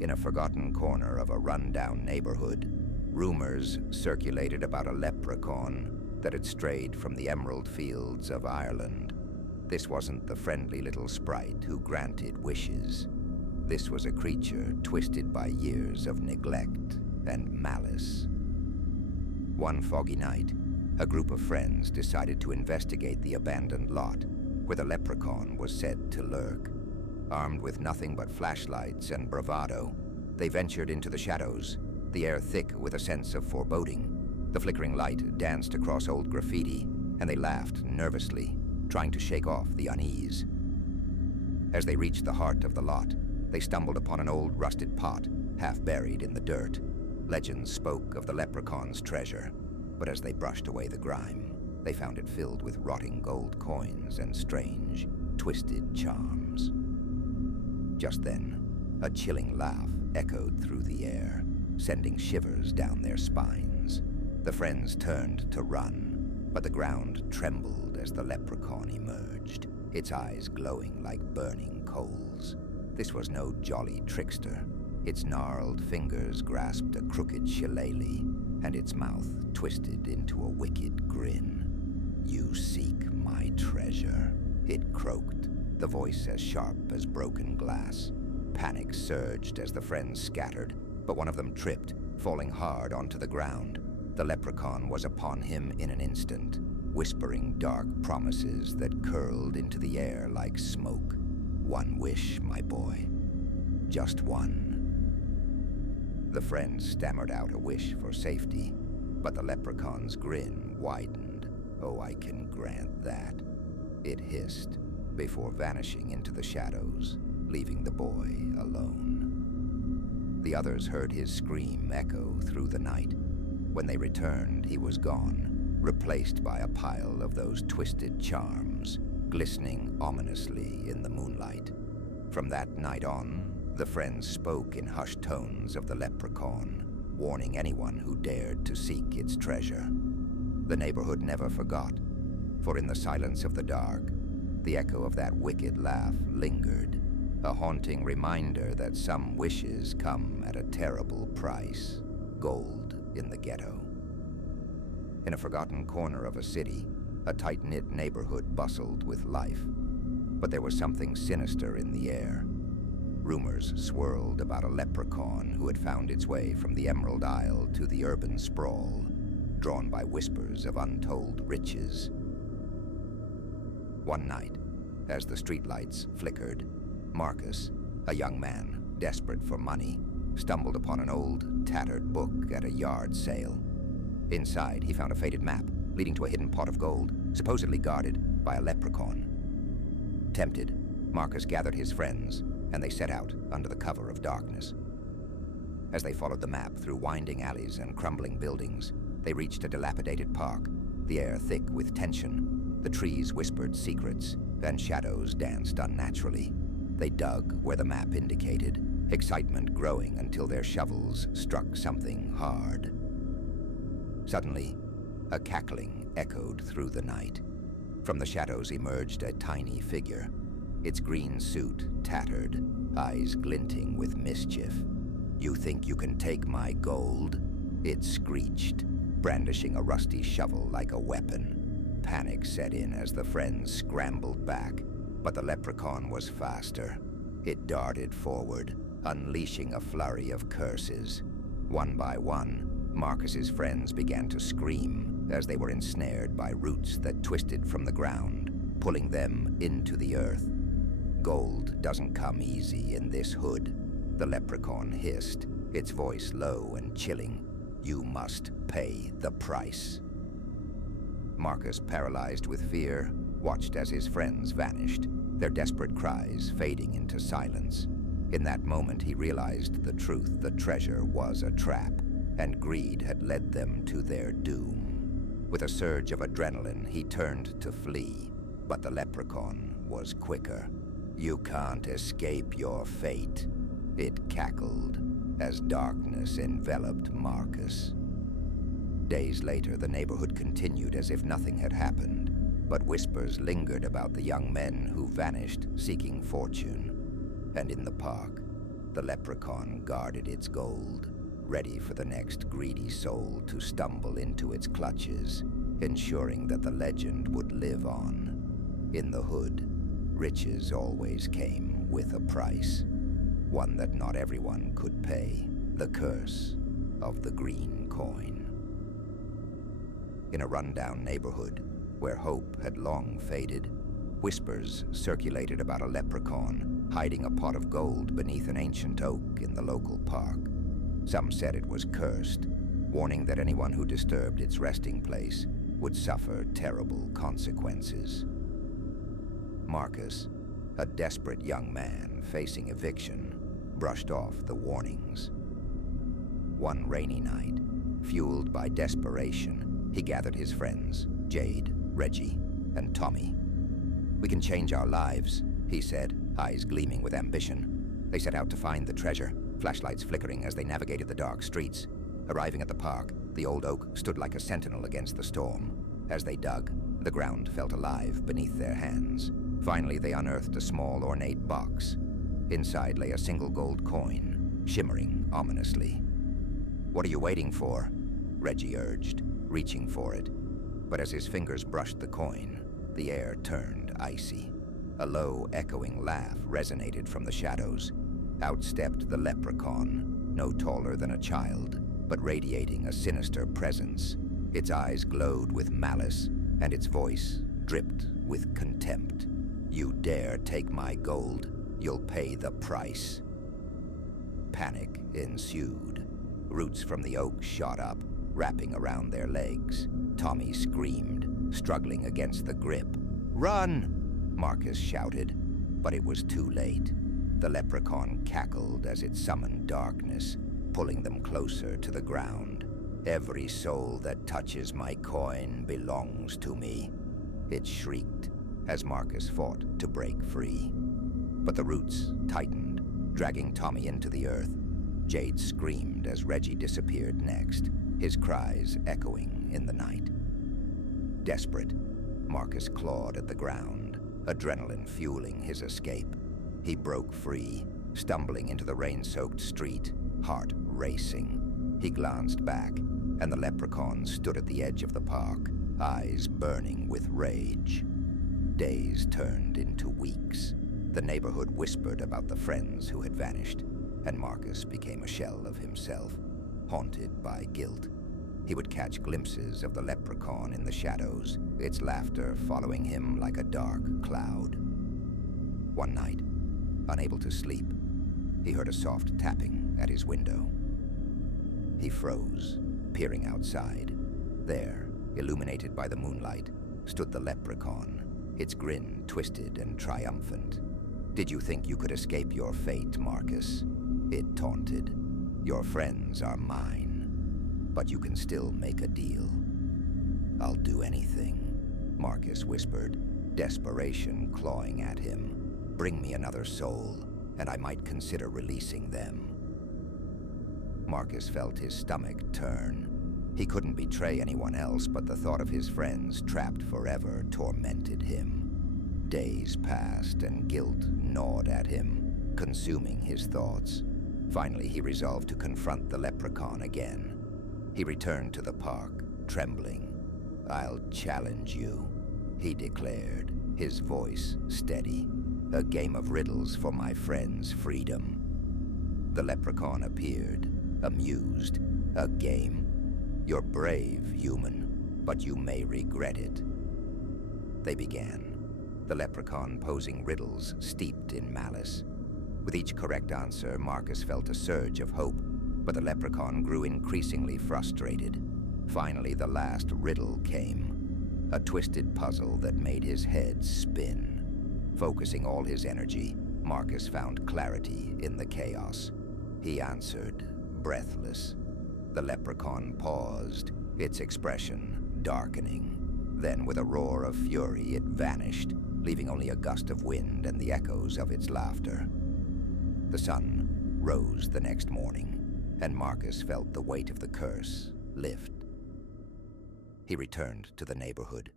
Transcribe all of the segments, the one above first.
In a forgotten corner of a run-down neighborhood, rumors circulated about a leprechaun that had strayed from the emerald fields of Ireland. This wasn't the friendly little sprite who granted wishes. This was a creature twisted by years of neglect and malice. One foggy night, a group of friends decided to investigate the abandoned lot where the leprechaun was said to lurk. Armed with nothing but flashlights and bravado, they ventured into the shadows, the air thick with a sense of foreboding. The flickering light danced across old graffiti, and they laughed nervously, trying to shake off the unease. As they reached the heart of the lot, they stumbled upon an old rusted pot, half buried in the dirt. Legends spoke of the leprechaun's treasure, but as they brushed away the grime, they found it filled with rotting gold coins and strange, twisted charms. Just then, a chilling laugh echoed through the air, sending shivers down their spines. The friends turned to run, but the ground trembled as the leprechaun emerged, its eyes glowing like burning coals. This was no jolly trickster. Its gnarled fingers grasped a crooked shillelagh, and its mouth twisted into a wicked grin. "You seek my treasure," it croaked, the voice as sharp as broken glass. Panic surged as the friends scattered, but one of them tripped, falling hard onto the ground. The leprechaun was upon him in an instant, whispering dark promises that curled into the air like smoke. "One wish, my boy. Just one." The friends stammered out a wish for safety, but the leprechaun's grin widened. "Oh, I can grant that," it hissed, before vanishing into the shadows, leaving the boy alone. The others heard his scream echo through the night. When they returned, he was gone, replaced by a pile of those twisted charms, glistening ominously in the moonlight. From that night on, the friends spoke in hushed tones of the leprechaun, warning anyone who dared to seek its treasure. The neighborhood never forgot, for in the silence of the dark, the echo of that wicked laugh lingered, a haunting reminder that some wishes come at a terrible price: gold in the ghetto. In a forgotten corner of a city, a tight-knit neighborhood bustled with life, but there was something sinister in the air. Rumors swirled about a leprechaun who had found its way from the Emerald Isle to the urban sprawl, drawn by whispers of untold riches. One night, as the streetlights flickered, Marcus, a young man desperate for money, stumbled upon an old, tattered book at a yard sale. Inside, he found a faded map leading to a hidden pot of gold, supposedly guarded by a leprechaun. Tempted, Marcus gathered his friends, and they set out under the cover of darkness. As they followed the map through winding alleys and crumbling buildings, they reached a dilapidated park, the air thick with tension. The trees whispered secrets, and shadows danced unnaturally. They dug where the map indicated, excitement growing until their shovels struck something hard. Suddenly, a cackling echoed through the night. From the shadows emerged a tiny figure, its green suit tattered, eyes glinting with mischief. "You think you can take my gold?" it screeched, brandishing a rusty shovel like a weapon. Panic set in as the friends scrambled back, but the leprechaun was faster. It darted forward, unleashing a flurry of curses. One by one, Marcus's friends began to scream as they were ensnared by roots that twisted from the ground, pulling them into the earth. "Gold doesn't come easy in this hood," the leprechaun hissed, its voice low and chilling. "You must pay the price." Marcus, paralyzed with fear, watched as his friends vanished, their desperate cries fading into silence. In that moment, he realized the truth: the treasure was a trap, and greed had led them to their doom. With a surge of adrenaline, he turned to flee, but the leprechaun was quicker. "You can't escape your fate," it cackled as darkness enveloped Marcus. Days later, the neighborhood continued as if nothing had happened, but whispers lingered about the young men who vanished seeking fortune. And in the park, The leprechaun guarded its gold, ready for the next greedy soul to stumble into its clutches, ensuring that the legend would live on. In the hood, riches always came with a price, one that not everyone could pay: the curse of the green coin. In a rundown neighborhood where hope had long faded, whispers circulated about a leprechaun hiding a pot of gold beneath an ancient oak in the local park. Some said it was cursed, warning that anyone who disturbed its resting place would suffer terrible consequences. Marcus, a desperate young man facing eviction, brushed off the warnings. One rainy night, fueled by desperation, he gathered his friends, Jade, Reggie, and Tommy. "We can change our lives," he said, eyes gleaming with ambition. They set out to find the treasure, flashlights flickering as they navigated the dark streets. Arriving at the park, the old oak stood like a sentinel against the storm. As they dug, the ground felt alive beneath their hands. Finally, they unearthed a small, ornate box. Inside lay a single gold coin, shimmering ominously. "What are you waiting for?" Reggie urged, reaching for it. But as his fingers brushed the coin, the air turned icy. A low, echoing laugh resonated from the shadows. Out stepped the leprechaun, no taller than a child, but radiating a sinister presence. Its eyes glowed with malice, and its voice dripped with contempt. "You dare take my gold, you'll pay the price." Panic ensued. Roots from the oak shot up, wrapping around their legs. Tommy screamed, struggling against the grip. "Run!" Marcus shouted, but it was too late. The leprechaun cackled as it summoned darkness, pulling them closer to the ground. "Every soul that touches my coin belongs to me," it shrieked as Marcus fought to break free. But the roots tightened, dragging Tommy into the earth. Jade screamed as Reggie disappeared next, his cries echoing in the night. Desperate, Marcus clawed at the ground, adrenaline fueling his escape. He broke free, stumbling into the rain-soaked street, heart racing. He glanced back, and the leprechaun stood at the edge of the park, eyes burning with rage. Days turned into weeks. The neighborhood whispered about the friends who had vanished, and Marcus became a shell of himself, haunted by guilt. He would catch glimpses of the leprechaun in the shadows, its laughter following him like a dark cloud. One night, unable to sleep, he heard a soft tapping at his window. He froze, peering outside. There, illuminated by the moonlight, stood the leprechaun, its grin twisted and triumphant. "Did you think you could escape your fate, Marcus?" it taunted. "Your friends are mine, but you can still make a deal." "I'll do anything," Marcus whispered, desperation clawing at him. "Bring me another soul, and I might consider releasing them." Marcus felt his stomach turn. He couldn't betray anyone else, but the thought of his friends trapped forever tormented him. Days passed, and guilt gnawed at him, consuming his thoughts. Finally, he resolved to confront the leprechaun again. He returned to the park, trembling. "I'll challenge you," he declared, his voice steady. "A game of riddles for my friend's freedom." The leprechaun appeared, amused. "A game? You're brave, human, but you may regret it." They began, the leprechaun posing riddles steeped in malice. With each correct answer, Marcus felt a surge of hope, but the leprechaun grew increasingly frustrated. Finally, the last riddle came, a twisted puzzle that made his head spin. Focusing all his energy, Marcus found clarity in the chaos. He answered, breathless. The leprechaun paused, its expression darkening. Then, with a roar of fury, it vanished, leaving only a gust of wind and the echoes of its laughter. The sun rose the next morning, and Marcus felt the weight of the curse lift. He returned to the neighborhood,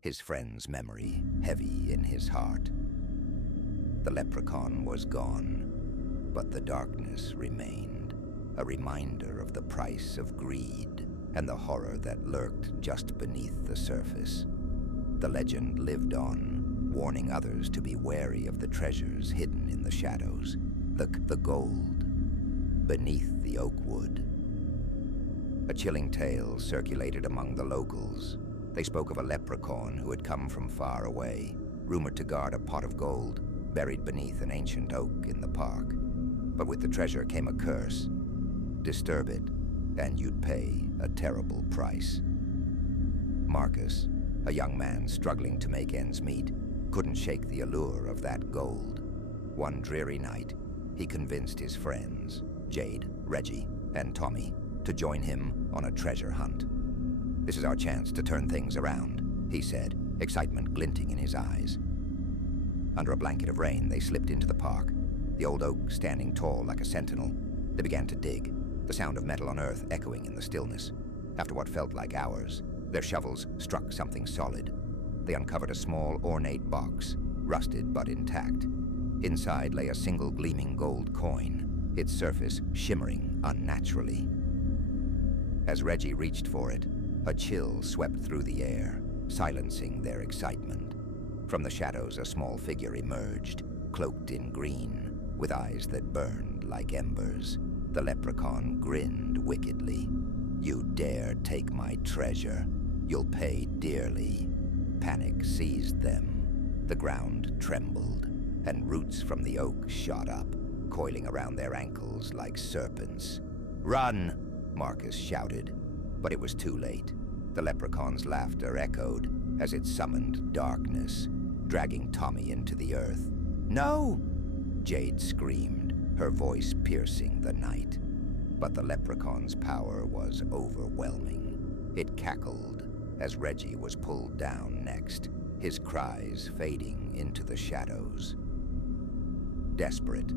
his friend's memory heavy in his heart. The leprechaun was gone, But the darkness remained, a reminder of the price of greed and the horror that lurked just beneath the surface. The legend lived on, warning others to be wary of the treasures hidden in the shadows, the gold beneath the oak wood. A chilling tale circulated among the locals. They spoke of a leprechaun who had come from far away, rumored to guard a pot of gold buried beneath an ancient oak in the park. But with the treasure came a curse. Disturb it, and you'd pay a terrible price. Marcus, a young man struggling to make ends meet, couldn't shake the allure of that gold. One dreary night, he convinced his friends, Jade, Reggie, and Tommy, to join him on a treasure hunt. "This is our chance to turn things around," he said, excitement glinting in his eyes. Under a blanket of rain, they slipped into the park, the old oak standing tall like a sentinel. They began to dig, the sound of metal on earth echoing in the stillness. After what felt like hours, their shovels struck something solid. They uncovered a small, ornate box, rusted but intact. Inside lay a single gleaming gold coin, its surface shimmering unnaturally. As Reggie reached for it, a chill swept through the air, silencing their excitement. From the shadows, a small figure emerged, cloaked in green, with eyes that burned like embers. The leprechaun grinned wickedly. "You dare take my treasure? You'll pay dearly." Panic seized them. The ground trembled, and roots from the oak shot up, coiling around their ankles like serpents. "Run!" Marcus shouted, but it was too late. The leprechaun's laughter echoed as it summoned darkness, dragging Tommy into the earth. "No!" Jade screamed, her voice piercing the night. But the leprechaun's power was overwhelming. It cackled as Reggie was pulled down next, his cries fading into the shadows. Desperate,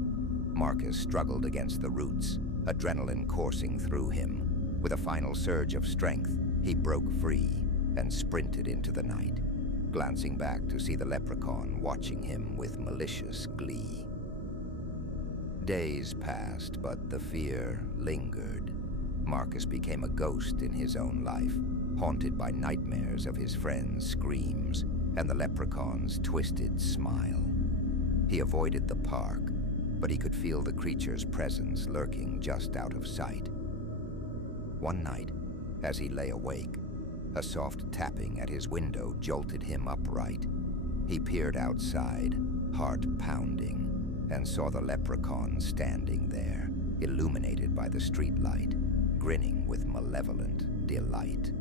Marcus struggled against the roots, adrenaline coursing through him. With a final surge of strength, he broke free and sprinted into the night, glancing back to see the leprechaun watching him with malicious glee. Days passed, but the fear lingered. Marcus became a ghost in his own life, haunted by nightmares of his friends' screams and the leprechaun's twisted smile. He avoided the park, but he could feel the creature's presence lurking just out of sight. One night, as he lay awake, a soft tapping at his window jolted him upright. He peered outside, heart pounding, and saw the leprechaun standing there, illuminated by the streetlight, grinning with malevolent delight.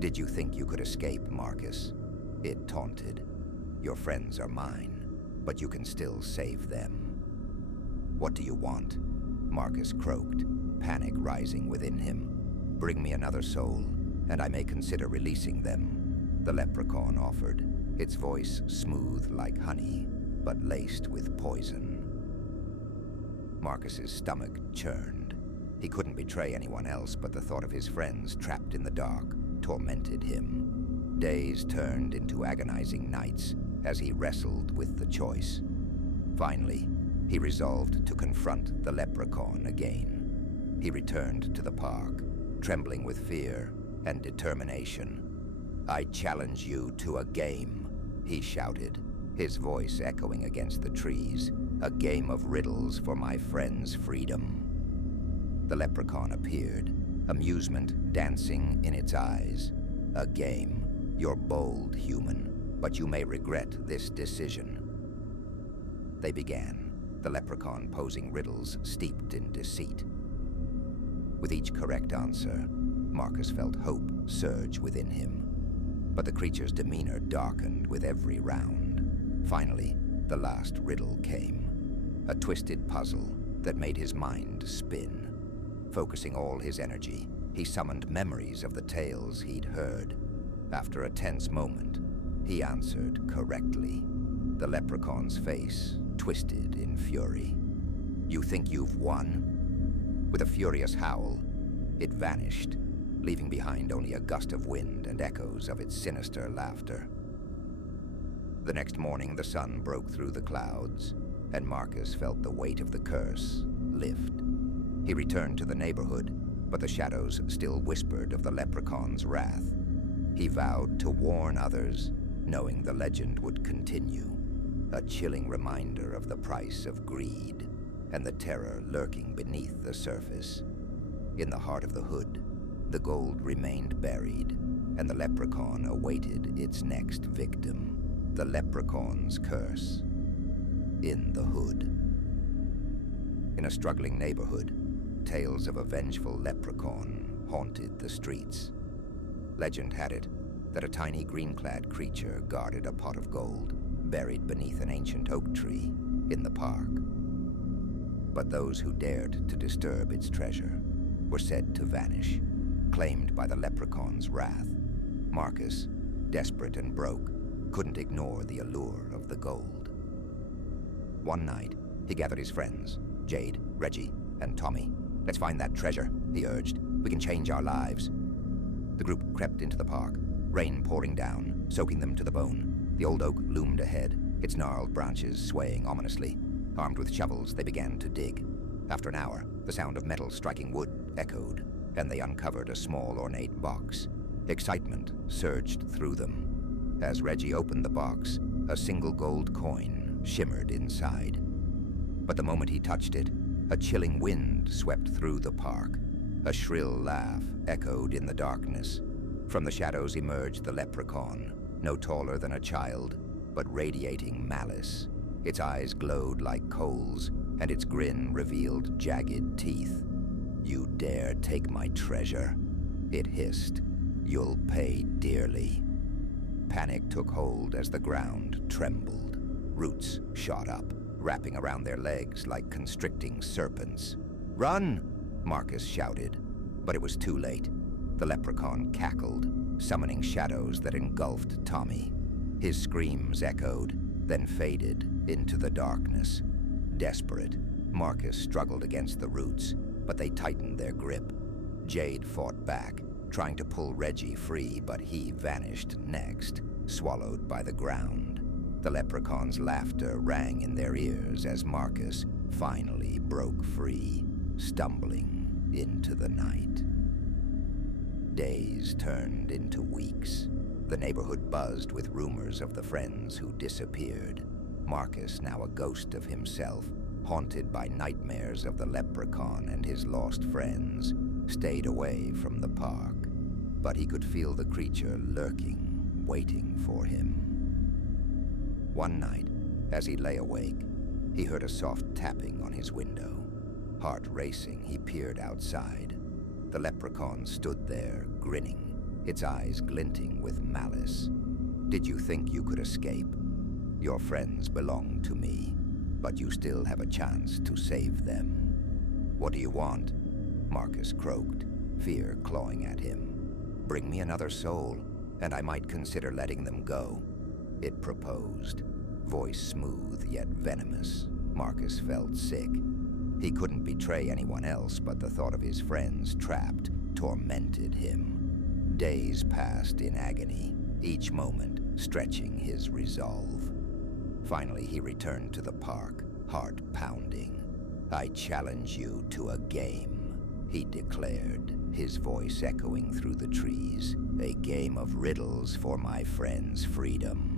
"Did you think you could escape, Marcus?" it taunted. "Your friends are mine, but you can still save them." "What do you want?" Marcus croaked, panic rising within him. "Bring me another soul, and I may consider releasing them," the leprechaun offered, its voice smooth like honey, but laced with poison. Marcus's stomach churned. He couldn't betray anyone else, but the thought of his friends trapped in the dark tormented him. Days turned into agonizing nights as he wrestled with the choice. Finally, he resolved to confront the leprechaun again. He returned to the park, trembling with fear and determination. "I challenge you to a game," he shouted, his voice echoing against the trees. "A game of riddles for my friend's freedom." The leprechaun appeared, amusement dancing in its eyes. "A game. You're bold, human, but you may regret this decision." They began, the leprechaun posing riddles steeped in deceit. With each correct answer, Marcus felt hope surge within him. But the creature's demeanor darkened with every round. Finally, the last riddle came, a twisted puzzle that made his mind spin. Focusing all his energy, he summoned memories of the tales he'd heard. After a tense moment, he answered correctly. The leprechaun's face twisted in fury. "You think you've won?" With a furious howl, it vanished, leaving behind only a gust of wind and echoes of its sinister laughter. The next morning, the sun broke through the clouds, and Marcus felt the weight of the curse lift. He returned to the neighborhood, but the shadows still whispered of the leprechaun's wrath. He vowed to warn others, knowing the legend would continue, a chilling reminder of the price of greed and the terror lurking beneath the surface. In the heart of the hood, the gold remained buried, and the leprechaun awaited its next victim. The leprechaun's curse. In the hood. In a struggling neighborhood, tales of a vengeful leprechaun haunted the streets. Legend had it that a tiny green-clad creature guarded a pot of gold buried beneath an ancient oak tree in the park. But those who dared to disturb its treasure were said to vanish, claimed by the leprechaun's wrath. Marcus, desperate and broke, couldn't ignore the allure of the gold. One night, he gathered his friends, Jade, Reggie, and Tommy. "Let's find that treasure," he urged. "We can change our lives." The group crept into the park, rain pouring down, soaking them to the bone. The old oak loomed ahead, its gnarled branches swaying ominously. Armed with shovels, they began to dig. After an hour, the sound of metal striking wood echoed, and they uncovered a small, ornate box. Excitement surged through them. As Reggie opened the box, a single gold coin shimmered inside. But the moment he touched it, a chilling wind swept through the park. A shrill laugh echoed in the darkness. From the shadows emerged the leprechaun, no taller than a child, but radiating malice. Its eyes glowed like coals, and its grin revealed jagged teeth. "You dare take my treasure?" it hissed. "You'll pay dearly." Panic took hold as the ground trembled. Roots shot up, wrapping around their legs like constricting serpents. "Run!" Marcus shouted, but it was too late. The leprechaun cackled, summoning shadows that engulfed Tommy. His screams echoed, then faded into the darkness. Desperate, Marcus struggled against the roots, but they tightened their grip. Jade fought back, trying to pull Reggie free, but he vanished next, swallowed by the ground. The leprechaun's laughter rang in their ears as Marcus finally broke free, stumbling into the night. Days turned into weeks. The neighborhood buzzed with rumors of the friends who disappeared. Marcus, now a ghost of himself, haunted by nightmares of the leprechaun and his lost friends, stayed away from the park. But he could feel the creature lurking, waiting for him. One night, as he lay awake, he heard a soft tapping on his window. Heart racing, he peered outside. The leprechaun stood there, grinning, its eyes glinting with malice. "Did you think you could escape? Your friends belong to me, but you still have a chance to save them." "What do you want?" Marcus croaked, fear clawing at him. "Bring me another soul, and I might consider letting them go," it proposed. Voice smooth yet venomous, Marcus felt sick. He couldn't betray anyone else, but the thought of his friends trapped tormented him. Days passed in agony, each moment stretching his resolve. Finally, he returned to the park, heart pounding. "I challenge you to a game," he declared, his voice echoing through the trees. "A game of riddles for my friend's freedom."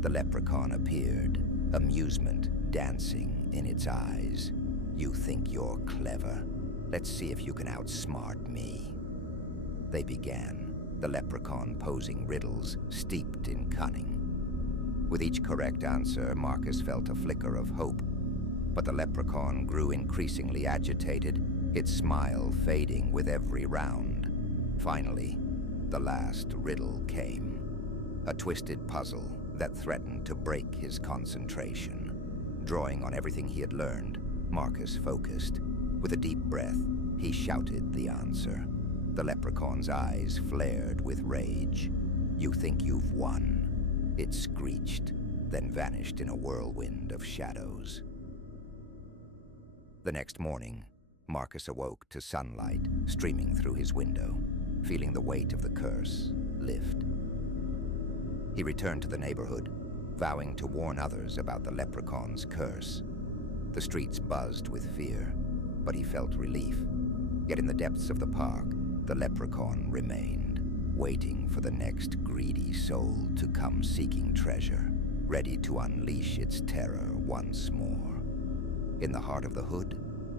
The leprechaun appeared, amusement dancing in its eyes. "You think you're clever? Let's see if you can outsmart me." They began, the leprechaun posing riddles steeped in cunning. With each correct answer, Marcus felt a flicker of hope, but the leprechaun grew increasingly agitated, its smile fading with every round. Finally, the last riddle came, a twisted puzzle that threatened to break his concentration. Drawing on everything he had learned, Marcus focused. With a deep breath, he shouted the answer. The leprechaun's eyes flared with rage. "You think you've won," it screeched, then vanished in a whirlwind of shadows. The next morning, Marcus awoke to sunlight streaming through his window, feeling the weight of the curse lift. He returned to the neighborhood, vowing to warn others about the Leprechaun's curse. The streets buzzed with fear, but he felt relief. Yet in the depths of the park, the Leprechaun remained, waiting for the next greedy soul to come seeking treasure, ready to unleash its terror once more. In the heart of the hood,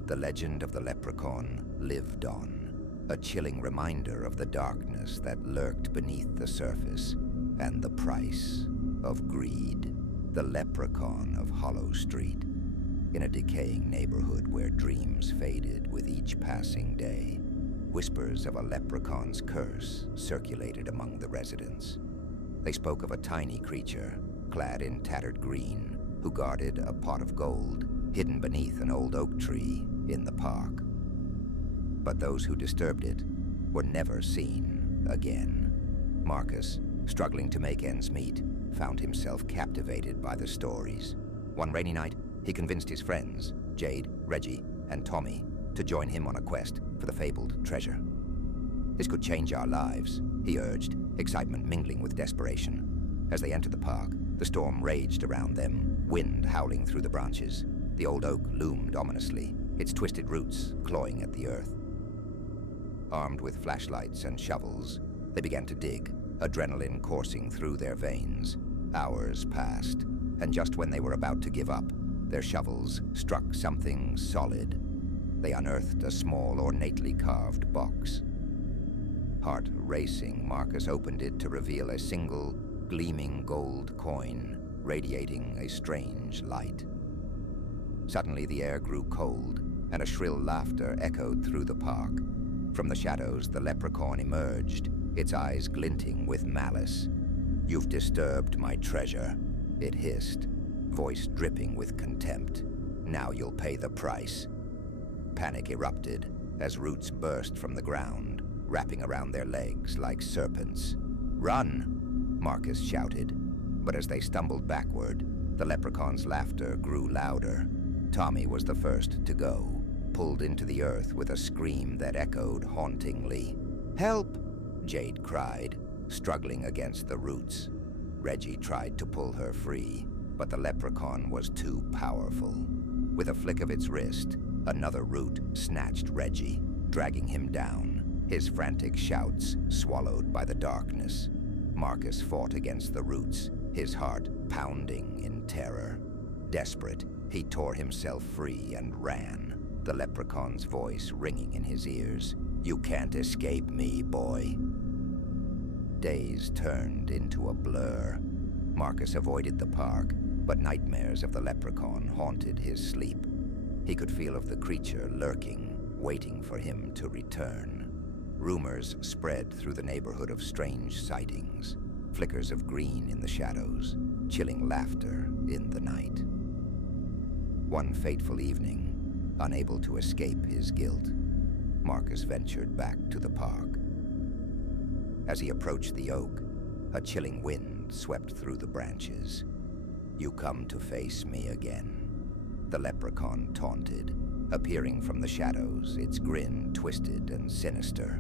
the legend of the Leprechaun lived on, a chilling reminder of the darkness that lurked beneath the surface and the price of greed. The Leprechaun of Hollow Street. In a decaying neighborhood where dreams faded with each passing day, whispers of a leprechaun's curse circulated among the residents. They spoke of a tiny creature, clad in tattered green, who guarded a pot of gold hidden beneath an old oak tree in the park. But those who disturbed it were never seen again. Marcus, struggling to make ends meet, found himself captivated by the stories. One rainy night, he convinced his friends, Jade, Reggie, and Tommy, to join him on a quest for the fabled treasure. "This could change our lives," he urged, excitement mingling with desperation. As they entered the park, the storm raged around them, wind howling through the branches. The old oak loomed ominously, its twisted roots clawing at the earth. Armed with flashlights and shovels, they began to dig, adrenaline coursing through their veins. Hours passed, and just when they were about to give up, their shovels struck something solid. They unearthed a small, ornately carved box. Heart racing, Marcus opened it to reveal a single, gleaming gold coin, radiating a strange light. Suddenly the air grew cold, and a shrill laughter echoed through the park. From the shadows, the Leprechaun emerged, its eyes glinting with malice. "You've disturbed my treasure," it hissed, voice dripping with contempt. "Now you'll pay the price." Panic erupted as roots burst from the ground, wrapping around their legs like serpents. "Run!" Marcus shouted, but as they stumbled backward, the Leprechaun's laughter grew louder. Tommy was the first to go, pulled into the earth with a scream that echoed hauntingly. "Help!" Jade cried, struggling against the roots. Reggie tried to pull her free, but the Leprechaun was too powerful. With a flick of its wrist, another root snatched Reggie, dragging him down, his frantic shouts swallowed by the darkness. Marcus fought against the roots, his heart pounding in terror. Desperate, he tore himself free and ran, the Leprechaun's voice ringing in his ears. "You can't escape me, boy." Days turned into a blur. Marcus avoided the park, but nightmares of the Leprechaun haunted his sleep. He could feel of the creature lurking, waiting for him to return. Rumors spread through the neighborhood of strange sightings, flickers of green in the shadows, chilling laughter in the night. One fateful evening, unable to escape his guilt, Marcus ventured back to the park. As he approached the oak, a chilling wind swept through the branches. "You come to face me again," the Leprechaun taunted, appearing from the shadows, its grin twisted and sinister.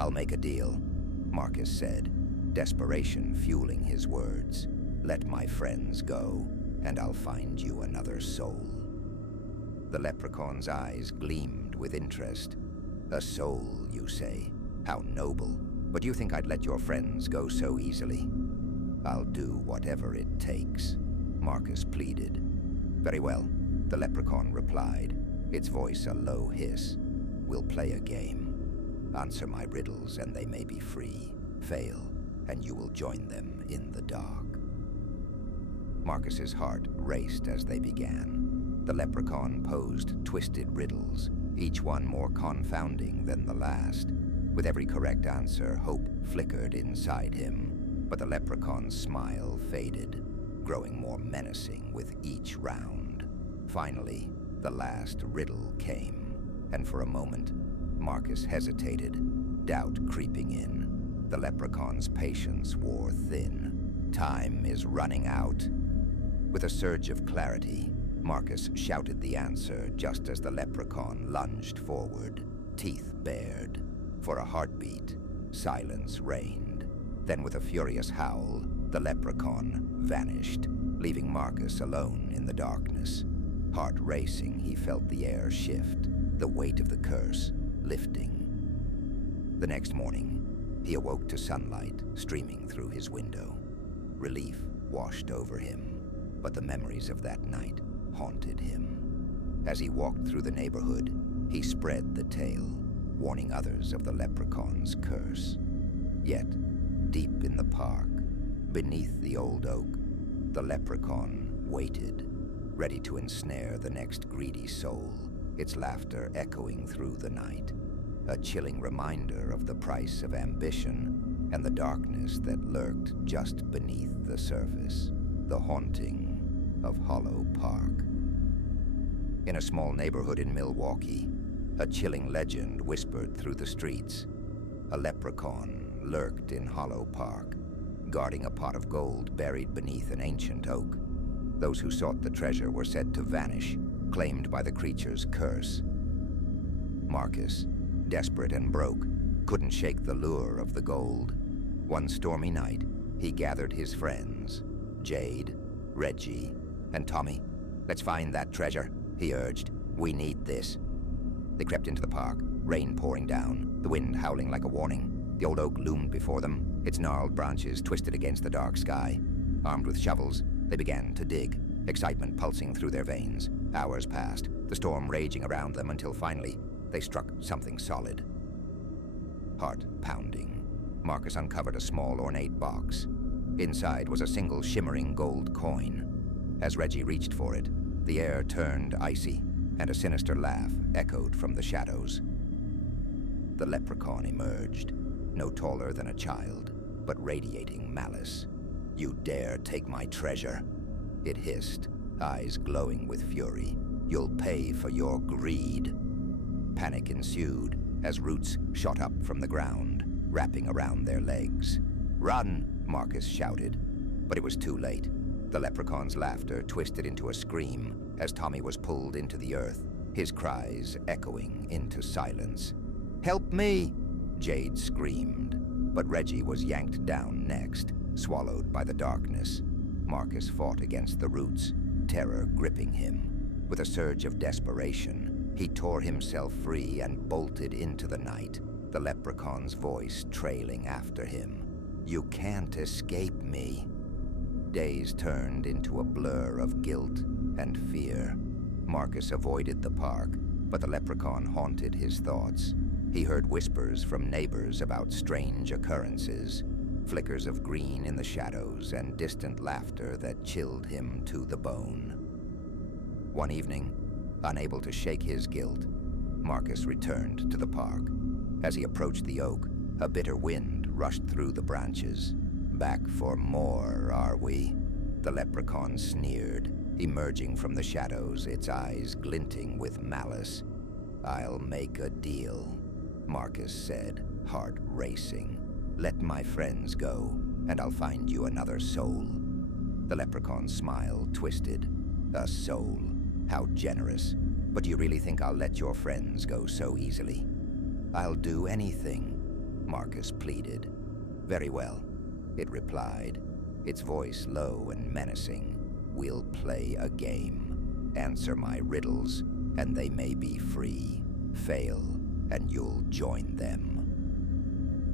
"I'll make a deal," Marcus said, desperation fueling his words. "Let my friends go, and I'll find you another soul." The Leprechaun's eyes gleamed with interest. "A soul, you say? How noble. But you think I'd let your friends go so easily?" "I'll do whatever it takes," Marcus pleaded. "Very well," the Leprechaun replied, its voice a low hiss. "We'll play a game. Answer my riddles and they may be free. Fail, and you will join them in the dark." Marcus's heart raced as they began. The Leprechaun posed twisted riddles, each one more confounding than the last. With every correct answer, hope flickered inside him, but the Leprechaun's smile faded, growing more menacing with each round. Finally, the last riddle came, and for a moment, Marcus hesitated, doubt creeping in. The Leprechaun's patience wore thin. "Time is running out." With a surge of clarity, Marcus shouted the answer just as the Leprechaun lunged forward, teeth bared. For a heartbeat, silence reigned. Then with a furious howl, the Leprechaun vanished, leaving Marcus alone in the darkness. Heart racing, he felt the air shift, the weight of the curse lifting. The next morning, he awoke to sunlight streaming through his window. Relief washed over him, but the memories of that night haunted him. As he walked through the neighborhood, he spread the tale, warning others of the leprechaun's curse. Yet, deep in the park, beneath the old oak, the leprechaun waited, ready to ensnare the next greedy soul, its laughter echoing through the night, a chilling reminder of the price of ambition and the darkness that lurked just beneath the surface, the haunting of Hollow Park. In a small neighborhood in Milwaukee, a chilling legend whispered through the streets. A leprechaun lurked in Hollow Park, guarding a pot of gold buried beneath an ancient oak. Those who sought the treasure were said to vanish, claimed by the creature's curse. Marcus, desperate and broke, couldn't shake the lure of the gold. One stormy night, he gathered his friends, Jade, Reggie, and Tommy. "Let's find that treasure," he urged. "We need this." They crept into the park, rain pouring down, the wind howling like a warning. The old oak loomed before them, its gnarled branches twisted against the dark sky. Armed with shovels, they began to dig, excitement pulsing through their veins. Hours passed, the storm raging around them until finally they struck something solid. Heart pounding, Marcus uncovered a small ornate box. Inside was a single shimmering gold coin. As Reggie reached for it, the air turned icy, and a sinister laugh echoed from the shadows. The leprechaun emerged, no taller than a child, but radiating malice. "You dare take my treasure?" it hissed, eyes glowing with fury. "You'll pay for your greed." Panic ensued as roots shot up from the ground, wrapping around their legs. "Run!" Marcus shouted, but it was too late. The leprechaun's laughter twisted into a scream as Tommy was pulled into the earth, his cries echoing into silence. "Help me!" Jade screamed, but Reggie was yanked down next, swallowed by the darkness. Marcus fought against the roots, terror gripping him. With a surge of desperation, he tore himself free and bolted into the night, the leprechaun's voice trailing after him. "You can't escape me." Days turned into a blur of guilt and fear. Marcus avoided the park, but the leprechaun haunted his thoughts. He heard whispers from neighbors about strange occurrences, flickers of green in the shadows and distant laughter that chilled him to the bone. One evening, unable to shake his guilt, Marcus returned to the park. As he approached the oak, a bitter wind rushed through the branches. "Back for more, are we?" The leprechaun sneered, emerging from the shadows, its eyes glinting with malice. "I'll make a deal," Marcus said, heart racing. "Let my friends go, and I'll find you another soul." The leprechaun's smile twisted. "A soul? How generous. But do you really think I'll let your friends go so easily?" "I'll do anything," Marcus pleaded. "Very well," it replied, its voice low and menacing. "We'll play a game. Answer my riddles, and they may be free. Fail, and you'll join them."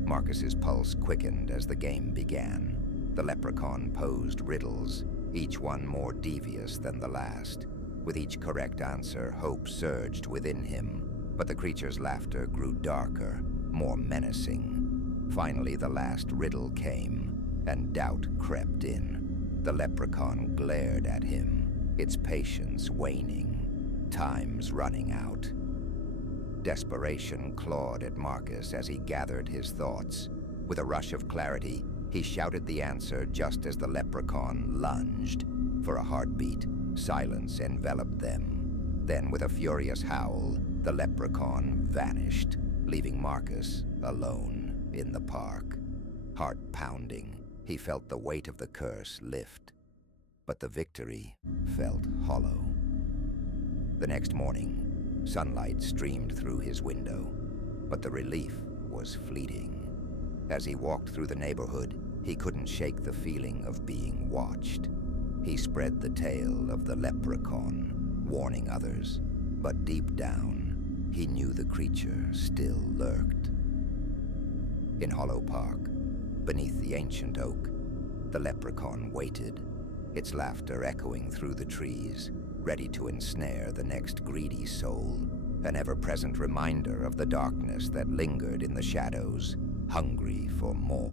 Marcus's pulse quickened as the game began. The leprechaun posed riddles, each one more devious than the last. With each correct answer, hope surged within him, but the creature's laughter grew darker, more menacing. Finally, the last riddle came, and doubt crept in. The leprechaun glared at him, its patience waning, time's running out. Desperation clawed at Marcus as he gathered his thoughts. With a rush of clarity, he shouted the answer just as the leprechaun lunged. For a heartbeat, silence enveloped them. Then, with a furious howl, the leprechaun vanished, leaving Marcus alone in the park. Heart pounding, he felt the weight of the curse lift, but the victory felt hollow. The next morning, sunlight streamed through his window, but the relief was fleeting. As he walked through the neighborhood, he couldn't shake the feeling of being watched. He spread the tale of the Leprechaun, warning others, but deep down, he knew the creature still lurked. In Hollow Park, beneath the ancient oak, the Leprechaun waited, its laughter echoing through the trees, ready to ensnare the next greedy soul, an ever-present reminder of the darkness that lingered in the shadows, hungry for more.